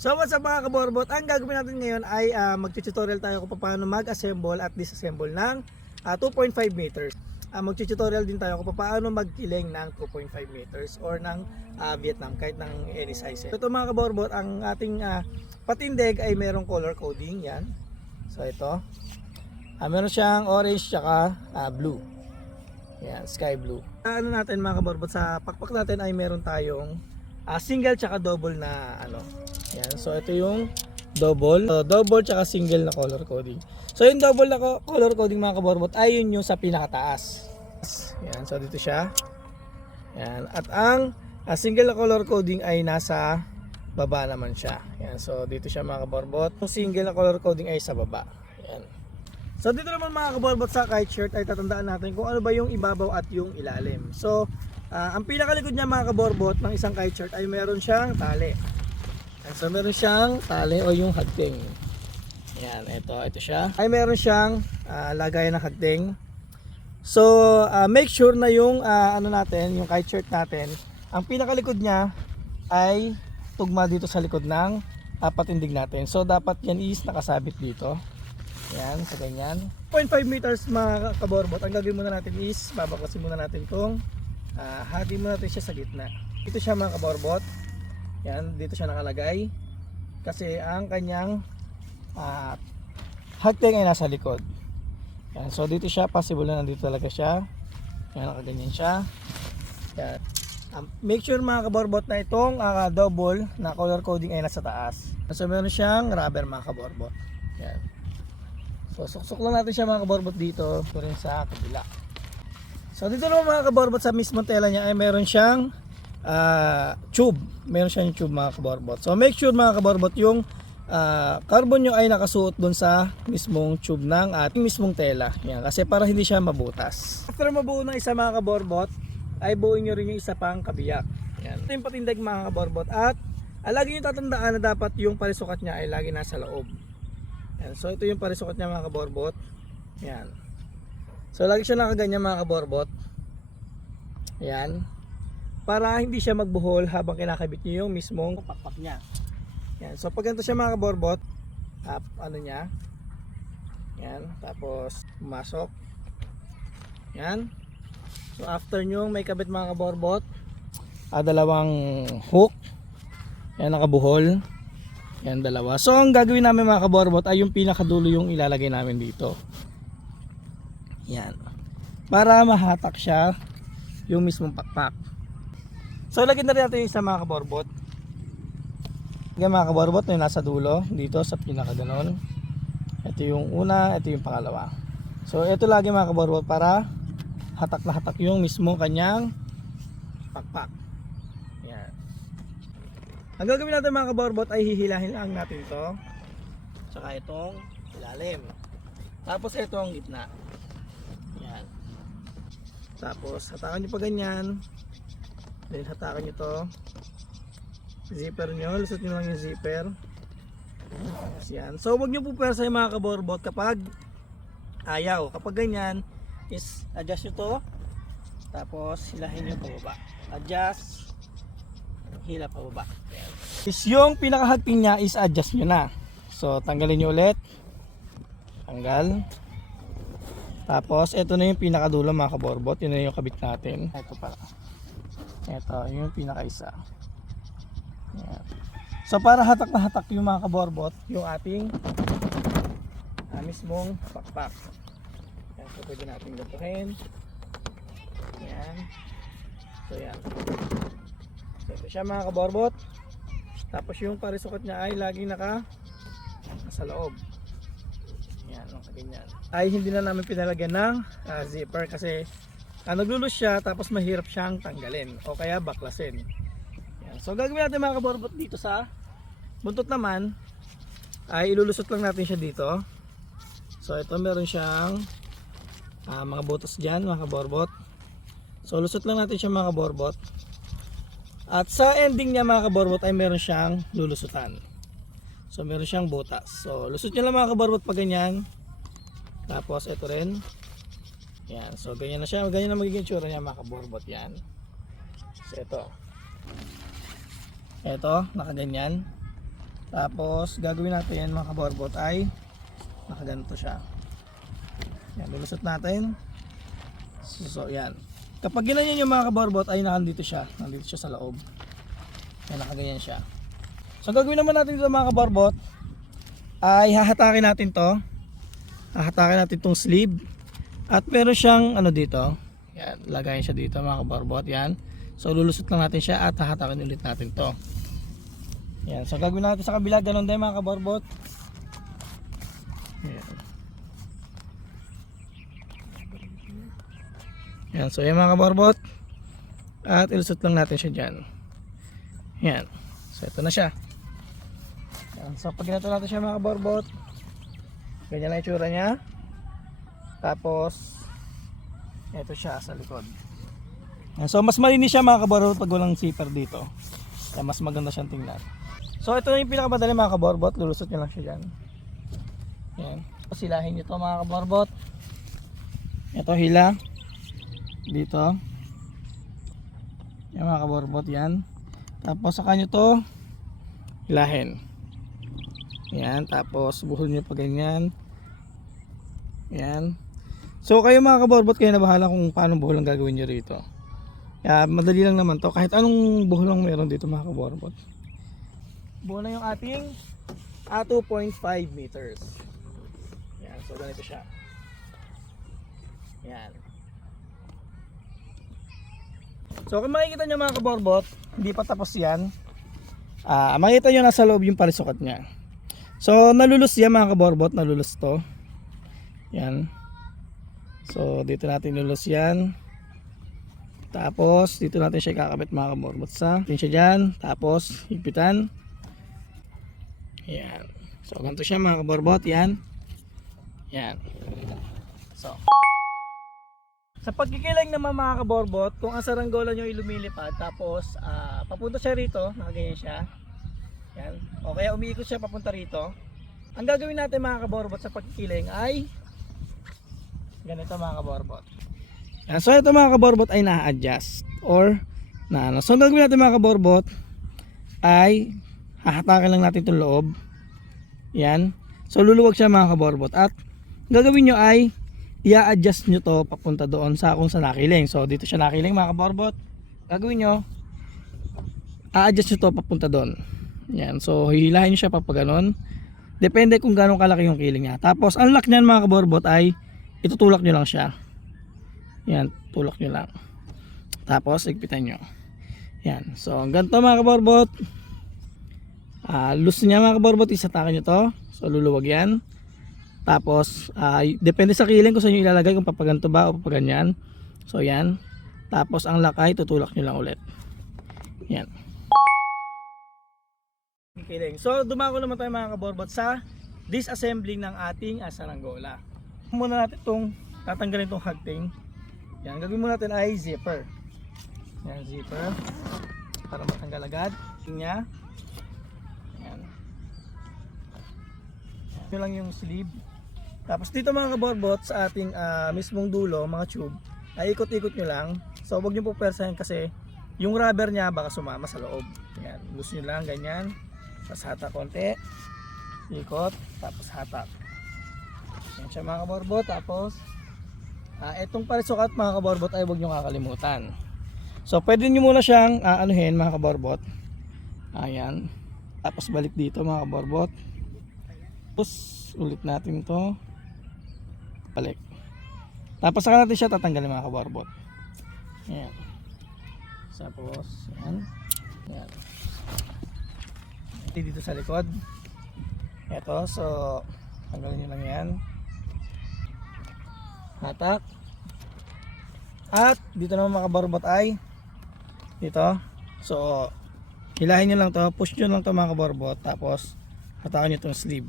So what's up mga kaborbot, ang gagawin natin ngayon ay mag-tutorial tayo kung paano mag-assemble at disassemble ng 2.5 meters. Mag-tutorial din tayo kung paano magkiling ng 2.5 meters or ng Vietnam, kahit ng any size. Ito mga kaborbot, ang ating patindig ay merong color coding, yan. So ito, meron siyang orange tsaka blue. Yan, sky blue. Ano natin mga kaborbot, sa pakpak natin ay meron tayong single tsaka double na yan. So ito yung double, double tsaka single na color coding. So yung double na color coding mga kaborbot ay yun yung sa pinakataas. Yan, so dito siya. Yan, at ang single na color coding ay nasa baba naman siya. Yan, so dito siya mga kaborbot. Yung single na color coding ay sa baba. Yan. So dito naman mga kaborbot sa kite shirt ay tatandaan natin kung ano ba yung ibabaw at yung ilalim. So ang pinakalikod niya mga kaborbot ng isang kite shirt ay meron siyang tali. So meron siyang tali o yung hagting. Yan, ito siya. Ay meron siyang lagayan ng hagting. So make sure na yung natin, yung kite shirt natin, ang pinakalikod niya ay tugma dito sa likod ng patindig natin. So dapat yan is nakasabit dito. Yan, sa ganyan. 0.5 meters mga kaborbot. Ang gagawin muna natin is babaklasin muna natin kung hati muna natin siya sa gitna. Ito siya mga kaborbot. Yan, dito siya nakalagay kasi ang kanyang hagting ay nasa likod. Yan, so dito siya, possible na nandito talaga siya. Yan, nakaganyan siya. Yan. Make sure mga kaborbot na itong double na color coding ay nasa taas. So meron siyang rubber mga kaborbot. Yan. So suksok lang natin siya mga kaborbot dito, ito rin sa kabila. So dito naman mga kaborbot sa mismong tela niya ay meron siyang tube. Meron siyang tube mga kaborbot. So make sure mga kaborbot yung carbon nyo ay nakasuot dun sa mismong tube ng ating mismong tela. Yan, kasi para hindi siya mabutas. After mabuo ng isa mga kaborbot, ay buuin nyo rin yung isa pang kabiyak. Yan. Ito yung patindig mga kaborbot. At lagi nyo tatandaan na dapat yung parisukat niya ay lagi nasa loob. Yan. So ito yung parisukat niya mga kaborbot. Yan. So lagi siya nakaganyan mga kaborbot. Yan. Para hindi siya magbuhol habang kinakabit niyo yung mismong pakpak niya. Yan. So pag ganito siya mga kaborbot, niya. Yan, tapos pumasok. Yan. So after nyo may kabit mga kaborbot, dalawang hook. Yan, nakabuhol. Yan, dalawa. So ang gagawin namin mga kaborbot ay yung pinakadulo yung ilalagay namin dito. Yan. Para mahatak siya yung mismong pakpak. So lagyan na rin natin yung isa mga kaborbot. Yan mga kaborbot, yung nasa dulo dito sa pinaka ganon. Ito yung una, ito yung pangalawa. So ito lagi mga kaborbot para hatak na hatak yung mismo kanyang pakpak. Yan. Ang gagawin natin mga kaborbot ay hihilahin lang natin to. Tsaka itong ilalim. Tapos ito ang gitna. Yan. Tapos hatakan nyo pa ganyan. Then hatakan nyo to. Zipper nyo, lusot nyo lang yung zipper. Yan. So wag nyo po pwersa yung mga kaborbot kapag ayaw. Kapag ganyan is adjust nyo to. Tapos hilahin nyo pababa. Adjust, hila pababa. Is yung pinakahagping nya is adjust nyo na. So tanggalin nyo ulit. Tanggal. Tapos ito na yung pinakadulo mga kaborbot. Yun na yung kabit natin. Ito pala. Ito yung pinakaisa. Yan. So para hatak na hatak yung mga kaborbot yung ating mismong pakpak. Yan, so pwede natin lutuhin. Yan. So yan. So ito siya mga kaborbot. Tapos yung parisukat niya ay laging nasa loob. Yan, ganyan. Ay hindi na namin pinalagyan ng zipper kasi naglulus siya tapos mahirap siyang tanggalin o kaya baklasin. Yan. So gagawin natin mga kaborbot dito sa buntot naman ay ilulusot lang natin siya dito. So ito meron siyang mga butas dyan mga kaborbot. So lusot lang natin siya mga kaborbot. At sa ending niya mga kaborbot ay meron siyang lulusutan. So meron siyang butas. So lusot nyo lang mga kaborbot pag ganyan. Tapos ito rin. Yan. So ganyan na siya. Ganyan na magiging tsura niya mga kaborbot. Yan. So ito. Ito, nakaganyan. Tapos gagawin natin yan mga kaborbot ay nakaganto siya. Yan, lulusot natin. So yan. Kapag ginanyan yung mga kaborbot ay nandito siya sa loob. Yan, nakaganyan siya. So gagawin naman natin dito mga kaborbot ay hahatakin natin to. Hahatakin natin tong sleeve. At meron siyang ano dito. Yan, lagayin siya dito mga kaborbot. Yan. So lulusot lang natin siya at hahatakin ulit natin to. Yan. So gagawin natin sa kabila ganun din mga kaborbot. Yan. Yan. So yan mga kaborbot. At ilusot lang natin siya dyan. Yan. So ito na siya. Yan. So pag ginato natin siya mga kaborbot, ganyan lang yung tsura niya. Tapos ito siya sa likod. Yan. So mas malinis siya mga kaborbot pag walang zipper dito. Yan, mas maganda siyang tingnan. So ito yung pinakamadali mga kaborbot. Lulusot nyo lang siya dyan. Yan. Silahin nyo ito mga kaborbot. Ito hila. Dito. Yan mga kaborbot yan. Tapos saka nyo to hilahin. Yan. Tapos buhol nyo pa ganyan. Yan. So kayo mga kaborbot, kayo na bahala kung paano buhol ang gagawin nyo rito. Madali lang naman to. Kahit anong buhol lang meron dito mga kaborbot. Buhol na yung ating 2.5 meters. Yan. So ganito siya. Yan. So kung makikita nyo mga kaborbot, hindi pa tapos yan. Makikita nyo nasa loob yung parisukat nya. So nalulus yan mga kaborbot. Nalulus to. Yan. So dito natin nilulus yan. Tapos dito natin siya kakabit mga kaborbot sa siya dyan. Tapos higpitan. Yan. So ganito siya mga kaborbot. Yan. Yan. So sa pagkikilang naman mga kaborbot, kung ang saranggola nyo ilumilipad tapos papunta siya rito, nakaganyan siya. Yan. O kaya umiikot siya papunta rito. Ang gagawin natin mga kaborbot sa pagkikiling ay ganito mga kaborbot. Yan. So ito mga kaborbot ay na-adjust or na ano. So ang gagawin natin mga kaborbot ay hahatakan lang natin itong loob. Yan. So luluwag siya mga kaborbot. At gagawin nyo ay i-adjust nyo to papunta doon sa kung sa nakiling. So dito siya nakiling mga kaborbot. Gagawin nyo, a-adjust nyo to papunta doon. Yan. So hihilahin nyo siya papaganon. Depende kung gano'ng kalaki yung kiling niya. Tapos ang lock niyan mga kaborbot ay itutulak nyo lang siya. Yan. Tulak nyo lang. Tapos igpitan nyo. Yan. So ganito mga kaborbot. Loose niya mga kaborbot. Isatakin nyo to. So luluwag yan. Tapos depende sa kiling kung saan nyo ilalagay, kung papaganto ba o papaganyan. So yan. Tapos ang lakay tutulak nyo lang ulit. Yan. Kiling. So dumako naman tayo mga kaborbot sa disassembling ng ating saranggola. Muna natin itong tatanggalin itong hagting. Yan. Gagawin muna natin ay zipper. Yan, zipper. Para matanggal agad. Tingnan. Yan. Ito lang yung sleeve. Tapos dito mga kaborbot sa ating mismong dulo, mga tube, ay ikot-ikot nyo lang. So huwag nyo po persahin kasi yung rubber nya baka sumama sa loob. Yan, loose nyo lang ganyan. Tapos hatak konti. Ikot, tapos hatak. Yan siya mga kaborbot. Tapos etong parisukat mga kaborbot ay huwag nyo kakalimutan. So pwede nyo muna siyang anuhin mga kaborbot. Ayan. Tapos balik dito mga kaborbot. Tapos ulit natin to balik. Tapos saka natin siya tatanggalin mga kaborbot. Ayan. Tapos yan. Ayan. Ito dito sa likod. Ito. So tanggalin nyo lang yan. Hatak. At dito naman mga kaborbot ay dito. So hilahin nyo lang to. Push nyo lang to mga kaborbot. Tapos hatakan nyo itong sleeve.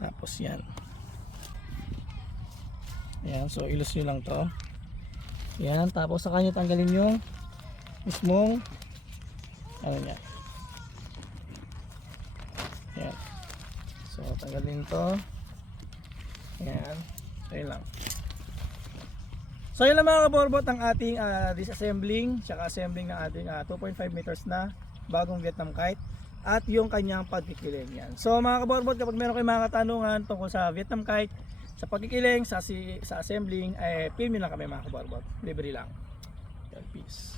Tapos yan. Yan. So ilus nyo lang to. Yan. Tapos saka nyo tanggalin yung mismong ano niya. Yan. So tanggalin to. Yan. So yun lang. So yun lang mga kaborbot ang ating disassembling tsaka assembling ng ating 2.5 meters na bagong Vietnam kite. at yung kanyang pagkikiling yan. So mga kaborbot, kapag meron kayong mga katanungan tungkol sa Vietnam kite, sa pagkikiling, sa assembling, PM lang kami mga kaborbot. Libre lang. Peace.